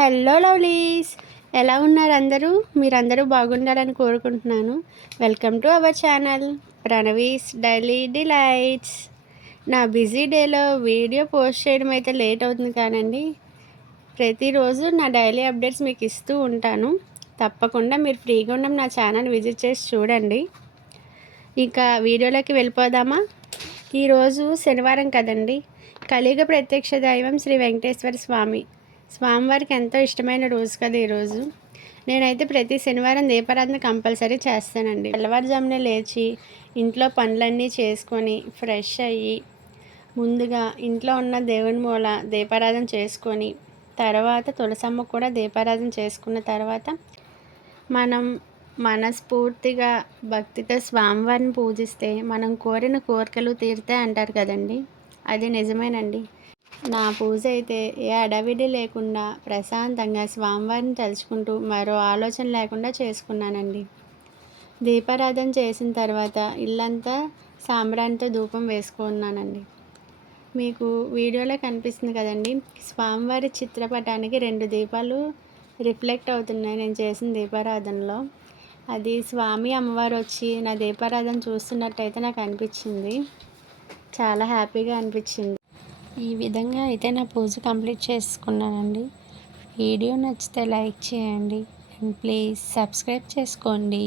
Hello lovelies, ఎలా ఉన్నారు అందరూ? మీరందరూ బాగుండాలని కోరుకుంటున్నాను. Welcome to our channel Pranavi's daily delights. నా బిజీ డేలో వీడియో పోస్ట్ చేయడం అయితే లేట్ అవుతుంది కానండి, ప్రతిరోజు నా డైలీ అప్డేట్స్ మీకు ఇస్తూ ఉంటాను. తప్పకుండా మీరు ఫ్రీగా ఉన్న నా ఛానల్ విజిట్ చేసి చూడండి. ఇక వీడియోలోకి వెళ్ళిపోదామా? ఈరోజు శనివారం కదండి. కలియుగ ప్రత్యక్ష దైవం శ్రీ వెంకటేశ్వర స్వామివారికి ఎంతో ఇష్టమైన రోజు కదా ఈరోజు. నేనైతే ప్రతి శనివారం దీపారాధన కంపల్సరీ చేస్తానండి. తెల్లవారుజామునే లేచి ఇంట్లో పనులన్నీ చేసుకొని ఫ్రెష్ అయ్యి ముందుగా ఇంట్లో ఉన్న దేవుని మూల దీపారాధన చేసుకొని తర్వాత తులసమ్మ కూడా దీపారాధన చేసుకున్న తర్వాత మనం మనస్ఫూర్తిగా భక్తితో స్వామివారిని పూజిస్తే మనం కోరిన కోరికలు తీరుతాయి అంటారు కదండి. అది నిజమేనండి. నా పూజ అయితే ఏ అడవిడి లేకుండా ప్రశాంతంగా స్వామివారిని తలుచుకుంటూ మరో ఆలోచన లేకుండా చేసుకున్నానండి. దీపారాధన చేసిన తర్వాత ఇల్లంతా సాంబ్రాణితో ధూపం వేసుకున్నానండి. మీకు వీడియోలో కనిపిస్తుంది కదండి, స్వామివారి చిత్రపటానికి 2 దీపాలు రిఫ్లెక్ట్ అవుతున్నాయి నేను చేసిన దీపారాధనలో. అది స్వామి అమ్మవారు వచ్చి నా దీపారాధన చూస్తున్నట్టయితే నాకు అనిపించింది. చాలా హ్యాపీగా అనిపించింది. ఈ విధంగా అయితే నా పూజ కంప్లీట్ చేసుకున్నానండి. వీడియో నచ్చితే లైక్ చేయండి అండ్ ప్లీజ్ సబ్స్క్రైబ్ చేసుకోండి.